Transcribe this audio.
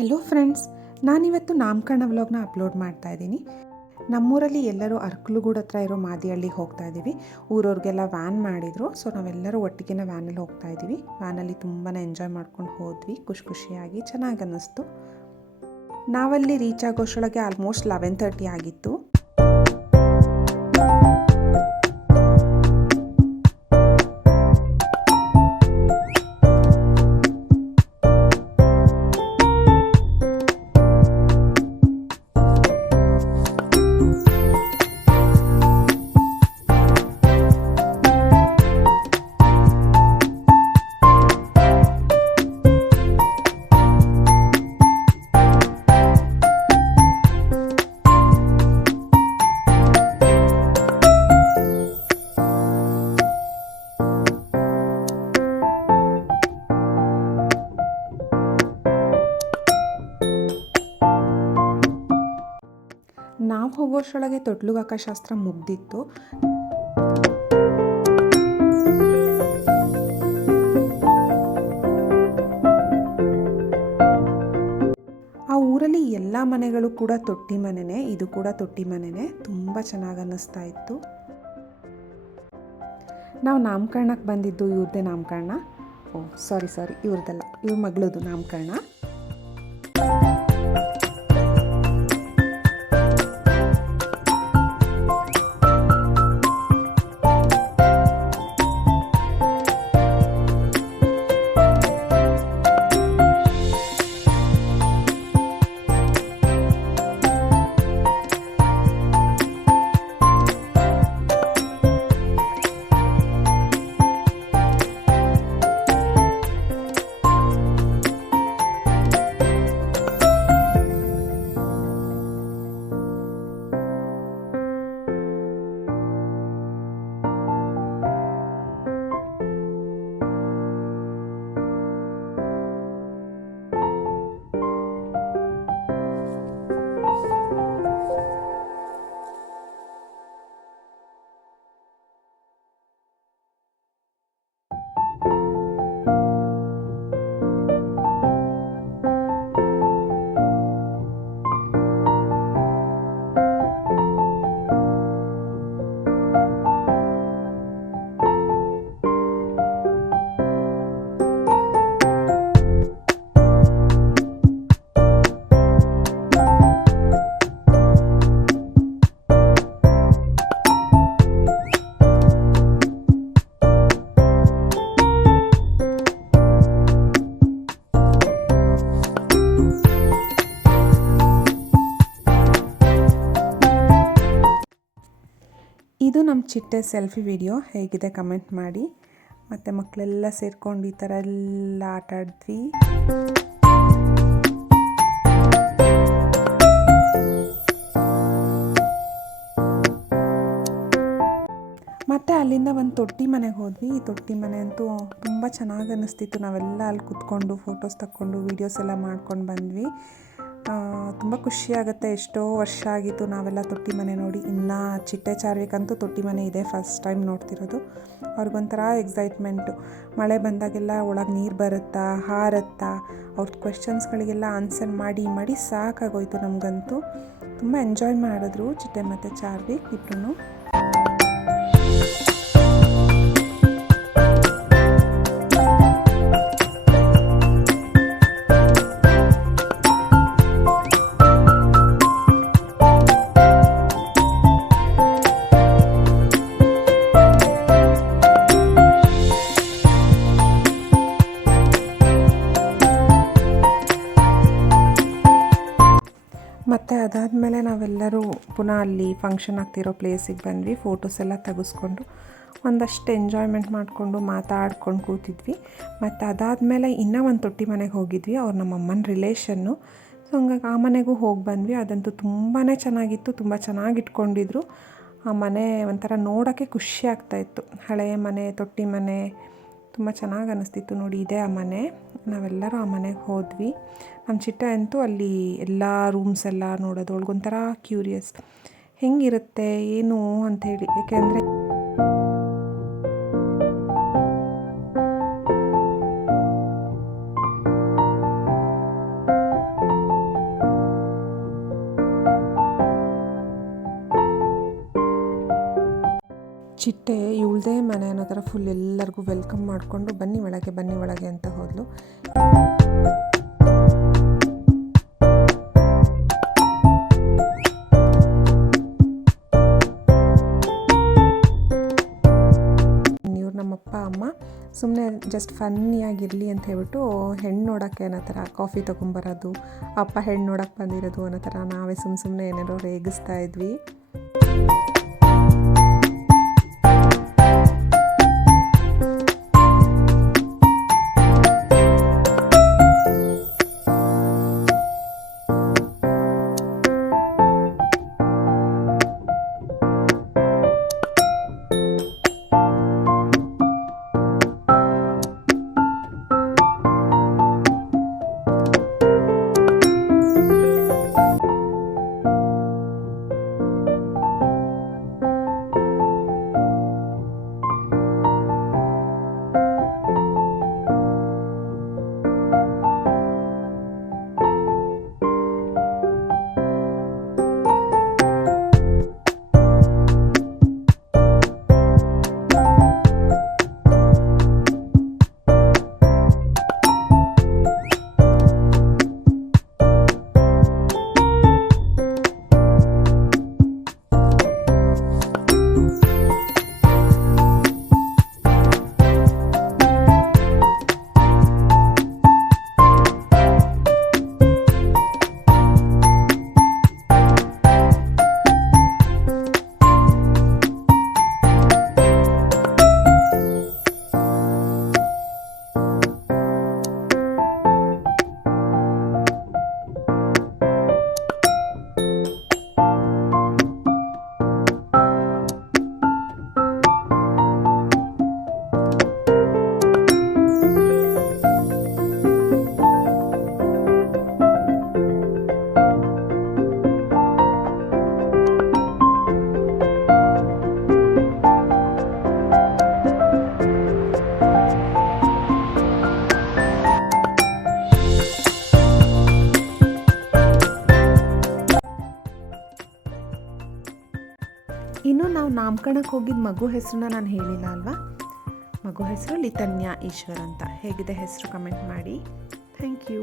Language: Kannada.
ಹಲೋ ಫ್ರೆಂಡ್ಸ್, ನಾನಿವತ್ತು ನಾಮಕರಣ ವ್ಲಾಗ್ನ ಅಪ್ಲೋಡ್ ಮಾಡ್ತಾ ಇದ್ದೀನಿ. ನಮ್ಮೂರಲ್ಲಿ ಎಲ್ಲರೂ ಅರ್ಕಲುಗೂಡು ಹತ್ರ ಇರೋ ಮಾದಿಹಳ್ಳಿಗೆ ಹೋಗ್ತಾ ಇದ್ದೀವಿ. ಊರವ್ರಿಗೆಲ್ಲ ವ್ಯಾನ್ ಮಾಡಿದರು. ಸೊ ನಾವೆಲ್ಲರೂ ಒಟ್ಟಿಗೆ ವ್ಯಾನಲ್ಲಿ ಹೋಗ್ತಾ ಇದ್ದೀವಿ. ವ್ಯಾನಲ್ಲಿ ತುಂಬಾ ಎಂಜಾಯ್ ಮಾಡ್ಕೊಂಡು ಹೋದ್ವಿ, ಖುಷಿಯಾಗಿ ಚೆನ್ನಾಗಿ ಅನ್ನಿಸ್ತು. ನಾವಲ್ಲಿ ರೀಚ್ ಆಗೋಷ್ಟೊಳಗೆ ಆಲ್ಮೋಸ್ಟ್ 11:30 ಆಗಿತ್ತು. ನಾವು ಹೋಗೋಷ್ಟರೊಳಗೆ ತೊಟ್ಲುಗಾಕ ಶಾಸ್ತ್ರ ಮುಗ್ದಿತ್ತು. ಆ ಊರಲ್ಲಿ ಎಲ್ಲ ಮನೆಗಳು ಕೂಡ ತೊಟ್ಟಿ ಮನೆನೇ, ಇದು ಕೂಡ ತೊಟ್ಟಿ ಮನೆನೇ. ತುಂಬ ಚೆನ್ನಾಗಿ ಅನ್ನಿಸ್ತಾ ಇತ್ತು. ನಾವು ನಾಮಕರಣಕ್ಕೆ ಬಂದಿದ್ದು ಇವ್ರದ್ದೇ ನಾಮಕರಣ. ಸಾರಿ ಇವ್ರದ್ದಲ್ಲ, ಇವ್ರ ಮಗಳದು ನಾಮಕರಣ. ಇದು ನಮ್ಮ ಚಿಟ್ಟೆ ಸೆಲ್ಫಿ ವಿಡಿಯೋ. ಹೇಗಿದೆ ಕಮೆಂಟ್ ಮಾಡಿ. ಮತ್ತು ಮಕ್ಕಳೆಲ್ಲ ಸೇರ್ಕೊಂಡು ಈ ಥರ ಎಲ್ಲ ಆಟ ಆಡಿದ್ವಿ. ಮತ್ತು ಅಲ್ಲಿಂದ ಒಂದು ತೊಟ್ಟಿ ಮನೆಗೆ ಹೋದ್ವಿ. ಈ ತೊಟ್ಟಿ ಮನೆ ಅಂತೂ ತುಂಬ ಚೆನ್ನಾಗಿ ಅನ್ನಿಸ್ತಿತ್ತು. ನಾವೆಲ್ಲ ಅಲ್ಲಿ ಕೂತ್ಕೊಂಡು ಫೋಟೋಸ್ ತಕ್ಕೊಂಡು ವೀಡಿಯೋಸ್ ಎಲ್ಲ ಮಾಡ್ಕೊಂಡು ಬಂದ್ವಿ. ತುಂಬ ಖುಷಿಯಾಗುತ್ತೆ. ಎಷ್ಟೋ ವರ್ಷ ಆಗಿತ್ತು ನಾವೆಲ್ಲ ತೊಟ್ಟಿ ಮನೆ ನೋಡಿ. ಇನ್ನು ಚಿಟ್ಟೆ ಚಾರ್ವಿಕಂತೂ ತೊಟ್ಟಿ ಮನೆ ಇದೆ, ಫಸ್ಟ್ ಟೈಮ್ ನೋಡ್ತಿರೋದು. ಅವ್ರಿಗೊಂಥರ ಎಕ್ಸೈಟ್ಮೆಂಟು. ಮಳೆ ಬಂದಾಗೆಲ್ಲ ಒಳಗೆ ನೀರು ಬರುತ್ತಾ, ಹಾರುತ್ತಾ, ಅವ್ರದ್ದು ಕ್ವೆಶ್ಚನ್ಸ್ಗಳಿಗೆಲ್ಲ ಆನ್ಸರ್ ಮಾಡಿ ಸಾಕಾಗೋಯ್ತು ನಮಗಂತೂ. ತುಂಬ ಎಂಜಾಯ್ ಮಾಡಿದ್ರು ಚಿಟ್ಟೆ ಮತ್ತು ಚಾರ್ವಿಕ್ ಇಬ್ಬರೂ. ಮತ್ತು ಅದಾದಮೇಲೆ ನಾವೆಲ್ಲರೂ ಪುನಃ ಅಲ್ಲಿ ಫಂಕ್ಷನ್ ಆಗ್ತಿರೋ ಪ್ಲೇಸಿಗೆ ಬಂದ್ವಿ. ಫೋಟೋಸ್ ಎಲ್ಲ ತೆಗೆಸ್ಕೊಂಡು ಒಂದಷ್ಟು ಎಂಜಾಯ್ಮೆಂಟ್ ಮಾಡಿಕೊಂಡು ಮಾತಾಡ್ಕೊಂಡು ಕೂತಿದ್ವಿ. ಮತ್ತು ಅದಾದಮೇಲೆ ಇನ್ನೂ ಒಂದು ತೊಟ್ಟಿ ಮನೆಗೆ ಹೋಗಿದ್ವಿ. ಅವ್ರು ನಮ್ಮಮ್ಮನ ರಿಲೇಷನ್ನು. ಸೊ ಹಂಗಾಗಿ ಆ ಮನೆಗೂ ಹೋಗಿ ಬಂದ್ವಿ. ಅದಂತೂ ತುಂಬಾ ಚೆನ್ನಾಗಿತ್ತು, ತುಂಬ ಚೆನ್ನಾಗಿ ಇಟ್ಕೊಂಡಿದ್ರು. ಆ ಮನೆ ಒಂಥರ ನೋಡೋಕ್ಕೆ ಖುಷಿ ಆಗ್ತಾಯಿತ್ತು. ಹಳೆಯ ಮನೆ, ತೊಟ್ಟಿ ಮನೆ ತುಂಬ ಚೆನ್ನಾಗಿ ಅನ್ನಿಸ್ತಿತ್ತು. ನೋಡಿ, ಇದೇ ಆ ಮನೆ. ನಾವೆಲ್ಲರೂ ಆ ಮನೆಗೆ ಹೋದ್ವಿ. ನಮ್ಮ ಚಿಟ್ಟೆ ಅಂತೂ ಅಲ್ಲಿ ಎಲ್ಲ ರೂಮ್ಸ್ ಎಲ್ಲ ನೋಡೋದು ಒಳಗೊಂಥರ ಕ್ಯೂರಿಯಸ್, ಹೆಂಗಿರುತ್ತೆ ಏನು ಅಂಥೇಳಿ. ಏಕೆಂದರೆ ಚಿಟ್ಟೆ ಇವಳದೇ ಮನೆ ಅನ್ನೋ ಥರ ಫುಲ್ ಎಲ್ಲರಿಗೂ ವೆಲ್ಕಮ್ ಮಾಡಿಕೊಂಡು ಬನ್ನಿ ಒಳಗೆ ಅಂತ ಹೋದ್ಲು. ಇವ್ರು ನಮ್ಮಪ್ಪ ಅಮ್ಮ ಸುಮ್ಮನೆ ಜಸ್ಟ್ ಫನ್ನಿಯಾಗಿರಲಿ ಅಂತ ಹೇಳ್ಬಿಟ್ಟು ಹೆಣ್ಣು ನೋಡೋಕ್ಕೆ ಅನ್ನೋ ಥರ ಕಾಫಿ ತೊಗೊಂಬರೋದು, ಅಪ್ಪ ಹೆಣ್ಣು ನೋಡೋಕ್ಕೆ ಬಂದಿರೋದು ಅನ್ನೋ ಥರ ನಾವೇ ಸುಮ್ಮನೆ ಏನಾರೋ ರೇಗಿಸ್ತಾ ಇದ್ವಿ. ಇನ್ನು ನಾವು ನಾಮಕರಣಕ್ಕೆ ಹೋಗಿದ್ದ ಮಗು ಹೆಸರನ್ನ ನಾನು ಹೇಳಿಲ್ಲ ಅಲ್ವಾ. ಮಗು ಹೆಸರು ಲಿತನ್ಯ ಈಶ್ವರ್ ಅಂತ. ಹೇಗಿದೆ ಹೆಸರು ಕಮೆಂಟ್ ಮಾಡಿ. Thank you.